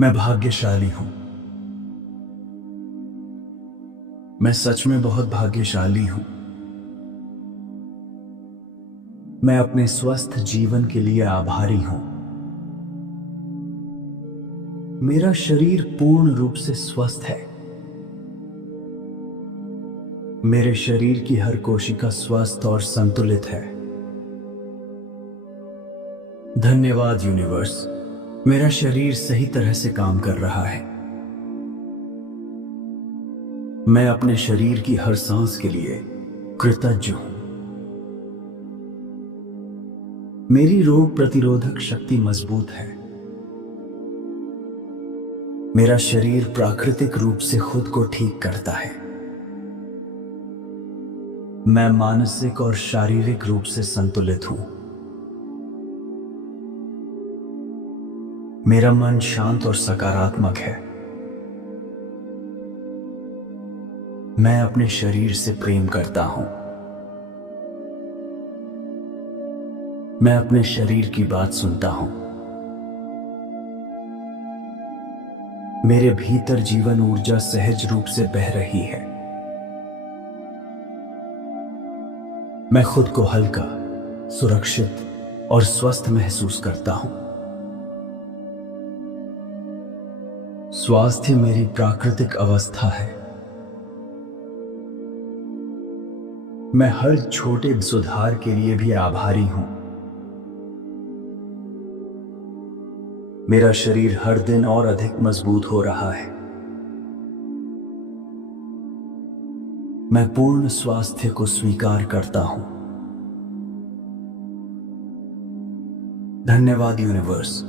मैं भाग्यशाली हूं। मैं सच में बहुत भाग्यशाली हूं। मैं अपने स्वस्थ जीवन के लिए आभारी हूं। मेरा शरीर पूर्ण रूप से स्वस्थ है। मेरे शरीर की हर कोशिका स्वस्थ और संतुलित है। धन्यवाद यूनिवर्स, मेरा शरीर सही तरह से काम कर रहा है। मैं अपने शरीर की हर सांस के लिए कृतज्ञ हूं। मेरी रोग प्रतिरोधक शक्ति मजबूत है। मेरा शरीर प्राकृतिक रूप से खुद को ठीक करता है। मैं मानसिक और शारीरिक रूप से संतुलित हूं। मेरा मन शांत और सकारात्मक है। मैं अपने शरीर से प्रेम करता हूं। मैं अपने शरीर की बात सुनता हूं। मेरे भीतर जीवन ऊर्जा सहज रूप से बह रही है। मैं खुद को हल्का, सुरक्षित और स्वस्थ महसूस करता हूं। स्वास्थ्य मेरी प्राकृतिक अवस्था है। मैं हर छोटे सुधार के लिए भी आभारी हूं। मेरा शरीर हर दिन और अधिक मजबूत हो रहा है। मैं पूर्ण स्वास्थ्य को स्वीकार करता हूं। धन्यवाद यूनिवर्स,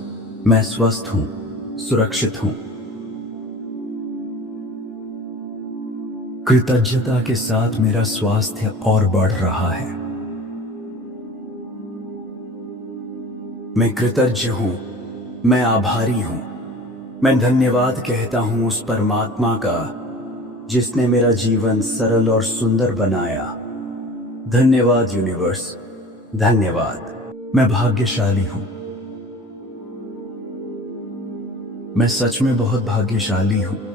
मैं स्वस्थ हूं, सुरक्षित हूं। कृतज्ञता के साथ मेरा स्वास्थ्य और बढ़ रहा है। मैं कृतज्ञ हूं, मैं आभारी हूं। मैं धन्यवाद कहता हूं उस परमात्मा का जिसने मेरा जीवन सरल और सुंदर बनाया। धन्यवाद यूनिवर्स, धन्यवाद। मैं भाग्यशाली हूं। मैं सच में बहुत भाग्यशाली हूं।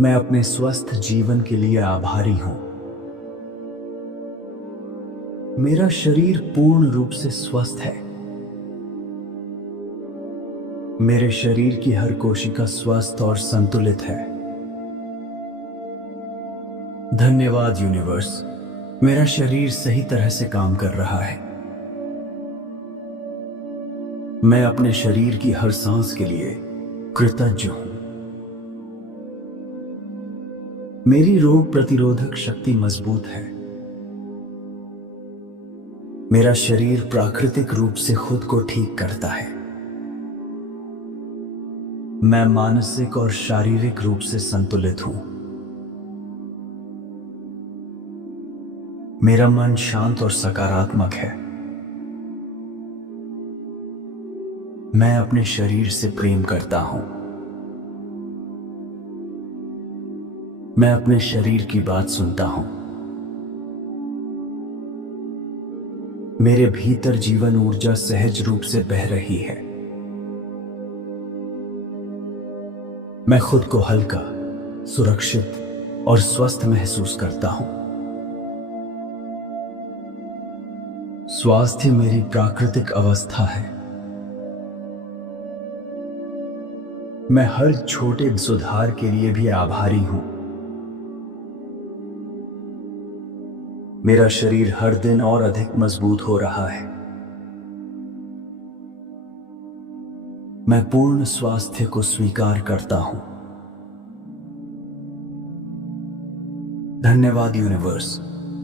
मैं अपने स्वस्थ जीवन के लिए आभारी हूं। मेरा शरीर पूर्ण रूप से स्वस्थ है। मेरे शरीर की हर कोशिका स्वस्थ और संतुलित है। धन्यवाद यूनिवर्स, मेरा शरीर सही तरह से काम कर रहा है। मैं अपने शरीर की हर सांस के लिए कृतज्ञ हूं। मेरी रोग प्रतिरोधक शक्ति मजबूत है। मेरा शरीर प्राकृतिक रूप से खुद को ठीक करता है। मैं मानसिक और शारीरिक रूप से संतुलित हूं। मेरा मन शांत और सकारात्मक है। मैं अपने शरीर से प्रेम करता हूं। मैं अपने शरीर की बात सुनता हूं। मेरे भीतर जीवन ऊर्जा सहज रूप से बह रही है। मैं खुद को हल्का, सुरक्षित और स्वस्थ महसूस करता हूं। स्वास्थ्य मेरी प्राकृतिक अवस्था है। मैं हर छोटे सुधार के लिए भी आभारी हूं। मेरा शरीर हर दिन और अधिक मजबूत हो रहा है। मैं पूर्ण स्वास्थ्य को स्वीकार करता हूं। धन्यवाद यूनिवर्स,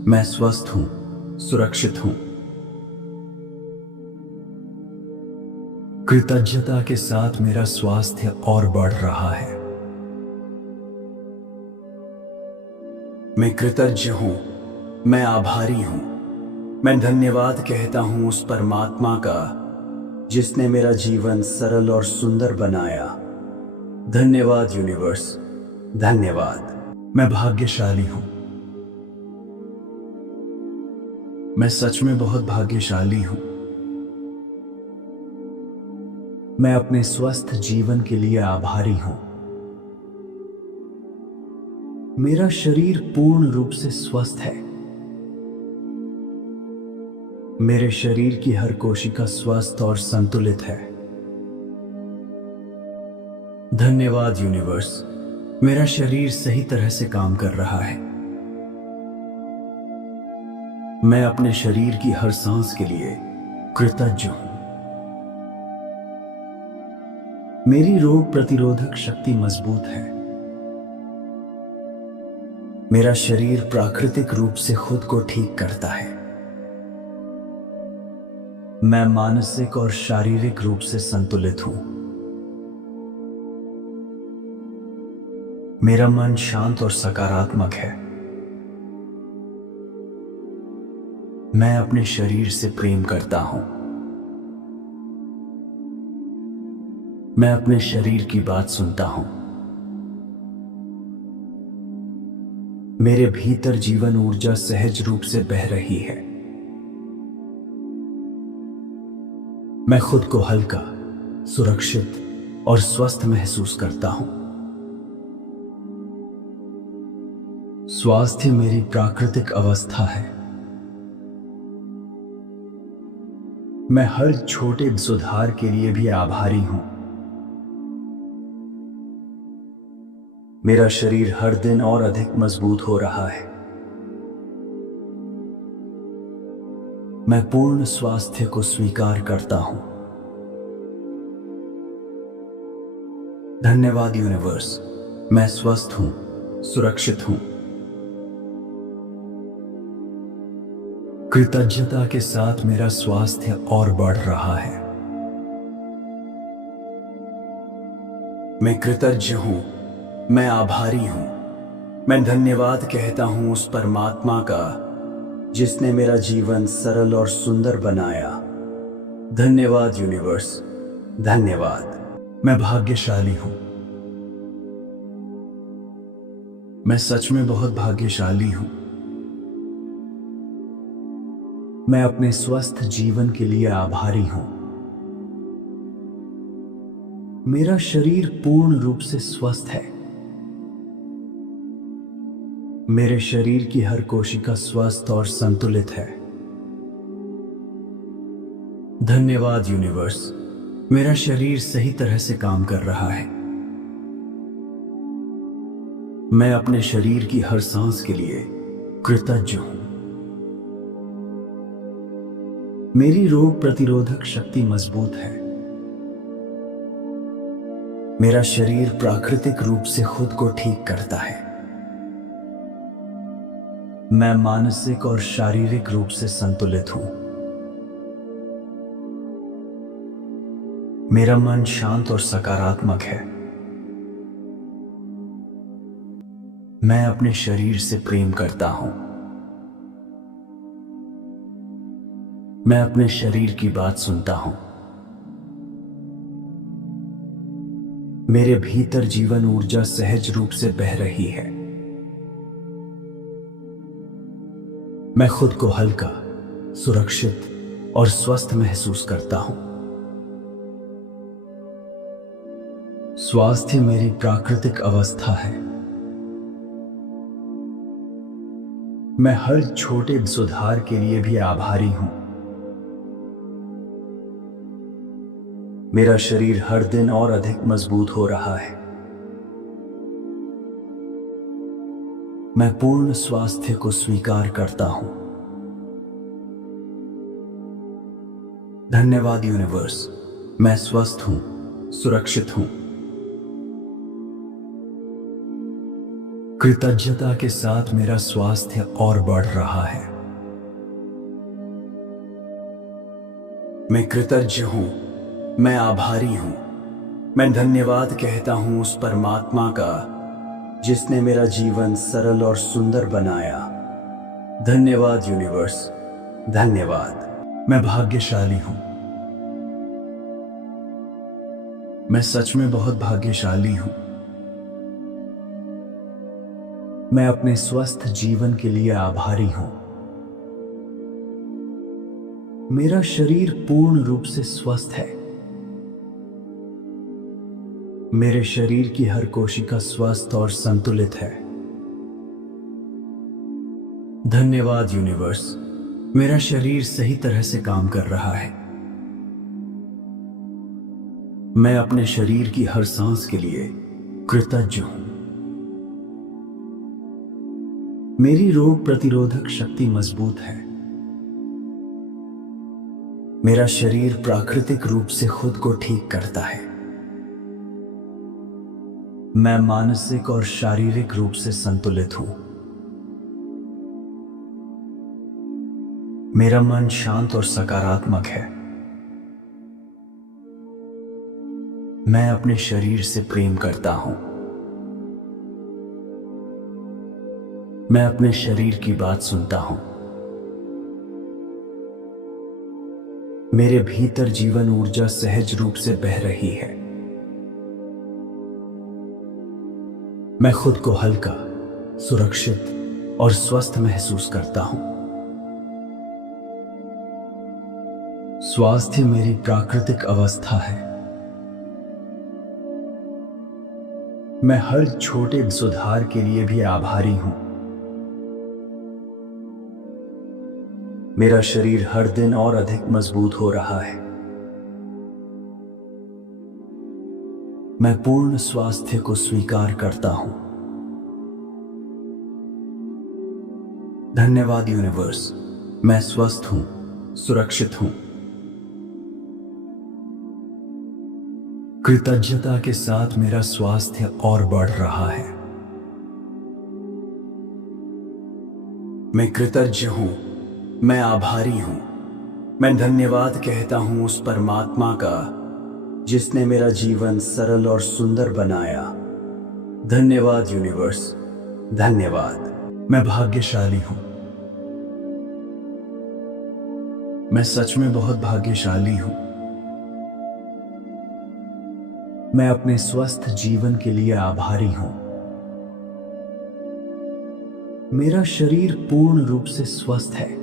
मैं स्वस्थ हूं, सुरक्षित हूं। कृतज्ञता के साथ मेरा स्वास्थ्य और बढ़ रहा है। मैं कृतज्ञ हूं, मैं आभारी हूं। मैं धन्यवाद कहता हूं उस परमात्मा का जिसने मेरा जीवन सरल और सुंदर बनाया। धन्यवाद यूनिवर्स, धन्यवाद। मैं भाग्यशाली हूं। मैं सच में बहुत भाग्यशाली हूं। मैं अपने स्वस्थ जीवन के लिए आभारी हूं। मेरा शरीर पूर्ण रूप से स्वस्थ है। मेरे शरीर की हर कोशिका स्वस्थ और संतुलित है। धन्यवाद यूनिवर्स, मेरा शरीर सही तरह से काम कर रहा है। मैं अपने शरीर की हर सांस के लिए कृतज्ञ हूं। मेरी रोग प्रतिरोधक शक्ति मजबूत है। मेरा शरीर प्राकृतिक रूप से खुद को ठीक करता है। मैं मानसिक और शारीरिक रूप से संतुलित हूं। मेरा मन शांत और सकारात्मक है। मैं अपने शरीर से प्रेम करता हूं। मैं अपने शरीर की बात सुनता हूं। मेरे भीतर जीवन ऊर्जा सहज रूप से बह रही है। मैं खुद को हल्का, सुरक्षित और स्वस्थ महसूस करता हूं। स्वास्थ्य मेरी प्राकृतिक अवस्था है। मैं हर छोटे सुधार के लिए भी आभारी हूं। मेरा शरीर हर दिन और अधिक मजबूत हो रहा है। मैं पूर्ण स्वास्थ्य को स्वीकार करता हूं। धन्यवाद यूनिवर्स, मैं स्वस्थ हूं, सुरक्षित हूं। कृतज्ञता के साथ मेरा स्वास्थ्य और बढ़ रहा है। मैं कृतज्ञ हूं, मैं आभारी हूं। मैं धन्यवाद कहता हूं उस परमात्मा का जिसने मेरा जीवन सरल और सुंदर बनाया। धन्यवाद यूनिवर्स, धन्यवाद। मैं भाग्यशाली हूं। मैं सच में बहुत भाग्यशाली हूं। मैं अपने स्वस्थ जीवन के लिए आभारी हूं। मेरा शरीर पूर्ण रूप से स्वस्थ है। मेरे शरीर की हर कोशिका स्वस्थ और संतुलित है। धन्यवाद यूनिवर्स, मेरा शरीर सही तरह से काम कर रहा है। मैं अपने शरीर की हर सांस के लिए कृतज्ञ हूं। मेरी रोग प्रतिरोधक शक्ति मजबूत है। मेरा शरीर प्राकृतिक रूप से खुद को ठीक करता है। मैं मानसिक और शारीरिक रूप से संतुलित हूं। मेरा मन शांत और सकारात्मक है। मैं अपने शरीर से प्रेम करता हूं। मैं अपने शरीर की बात सुनता हूं। मेरे भीतर जीवन ऊर्जा सहज रूप से बह रही है। मैं खुद को हल्का, सुरक्षित और स्वस्थ महसूस करता हूं। स्वास्थ्य मेरी प्राकृतिक अवस्था है। मैं हर छोटे सुधार के लिए भी आभारी हूं। मेरा शरीर हर दिन और अधिक मजबूत हो रहा है। मैं पूर्ण स्वास्थ्य को स्वीकार करता हूं। धन्यवाद यूनिवर्स, मैं स्वस्थ हूं, सुरक्षित हूं। कृतज्ञता के साथ मेरा स्वास्थ्य और बढ़ रहा है। मैं कृतज्ञ हूं, मैं आभारी हूं। मैं धन्यवाद कहता हूं उस परमात्मा का जिसने मेरा जीवन सरल और सुंदर बनाया। धन्यवाद यूनिवर्स, धन्यवाद। मैं भाग्यशाली हूं। मैं सच में बहुत भाग्यशाली हूं। मैं अपने स्वस्थ जीवन के लिए आभारी हूं। मेरा शरीर पूर्ण रूप से स्वस्थ है। मेरे शरीर की हर कोशिका स्वस्थ और संतुलित है। धन्यवाद यूनिवर्स, मेरा शरीर सही तरह से काम कर रहा है। मैं अपने शरीर की हर सांस के लिए कृतज्ञ हूं। मेरी रोग प्रतिरोधक शक्ति मजबूत है। मेरा शरीर प्राकृतिक रूप से खुद को ठीक करता है। मैं मानसिक और शारीरिक रूप से संतुलित हूं। मेरा मन शांत और सकारात्मक है। मैं अपने शरीर से प्रेम करता हूं। मैं अपने शरीर की बात सुनता हूं। मेरे भीतर जीवन ऊर्जा सहज रूप से बह रही है। मैं खुद को हल्का, सुरक्षित और स्वस्थ महसूस करता हूं। स्वास्थ्य मेरी प्राकृतिक अवस्था है। मैं हर छोटे सुधार के लिए भी आभारी हूं। मेरा शरीर हर दिन और अधिक मजबूत हो रहा है। मैं पूर्ण स्वास्थ्य को स्वीकार करता हूं। धन्यवाद यूनिवर्स, मैं स्वस्थ हूं, सुरक्षित हूं। कृतज्ञता के साथ मेरा स्वास्थ्य और बढ़ रहा है। मैं कृतज्ञ हूं, मैं आभारी हूं। मैं धन्यवाद कहता हूं उस परमात्मा का जिसने मेरा जीवन सरल और सुंदर बनाया। धन्यवाद यूनिवर्स, धन्यवाद। मैं भाग्यशाली हूं। मैं सच में बहुत भाग्यशाली हूं। मैं अपने स्वस्थ जीवन के लिए आभारी हूं। मेरा शरीर पूर्ण रूप से स्वस्थ है।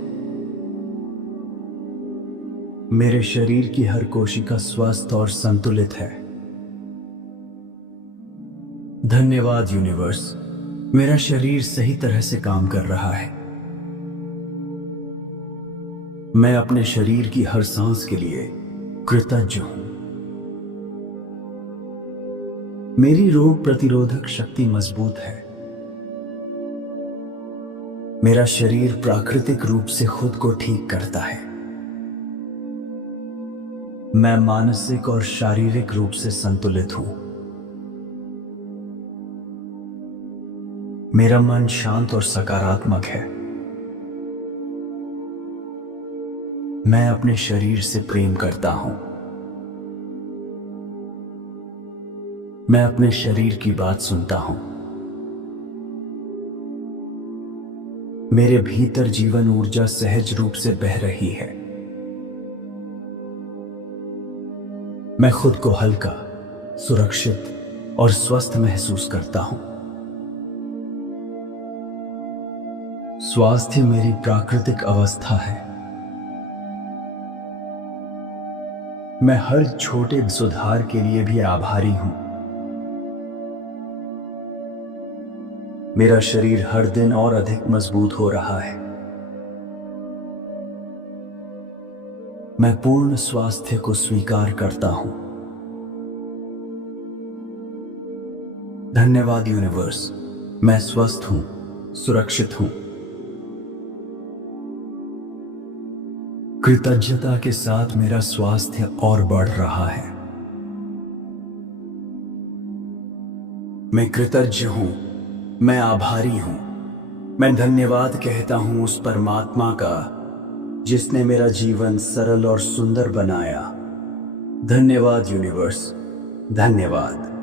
मेरे शरीर की हर कोशिका स्वस्थ और संतुलित है। धन्यवाद यूनिवर्स, मेरा शरीर सही तरह से काम कर रहा है। मैं अपने शरीर की हर सांस के लिए कृतज्ञ हूं। मेरी रोग प्रतिरोधक शक्ति मजबूत है। मेरा शरीर प्राकृतिक रूप से खुद को ठीक करता है। मैं मानसिक और शारीरिक रूप से संतुलित हूं। मेरा मन शांत और सकारात्मक है। मैं अपने शरीर से प्रेम करता हूं। मैं अपने शरीर की बात सुनता हूं। मेरे भीतर जीवन ऊर्जा सहज रूप से बह रही है। मैं खुद को हल्का, सुरक्षित और स्वस्थ महसूस करता हूं। स्वास्थ्य मेरी प्राकृतिक अवस्था है। मैं हर छोटे सुधार के लिए भी आभारी हूं। मेरा शरीर हर दिन और अधिक मजबूत हो रहा है। मैं पूर्ण स्वास्थ्य को स्वीकार करता हूं। धन्यवाद यूनिवर्स, मैं स्वस्थ हूं, सुरक्षित हूं। कृतज्ञता के साथ मेरा स्वास्थ्य और बढ़ रहा है। मैं कृतज्ञ हूं, मैं आभारी हूं। मैं धन्यवाद कहता हूं उस परमात्मा का जिसने मेरा जीवन सरल और सुंदर बनाया। धन्यवाद यूनिवर्स, धन्यवाद।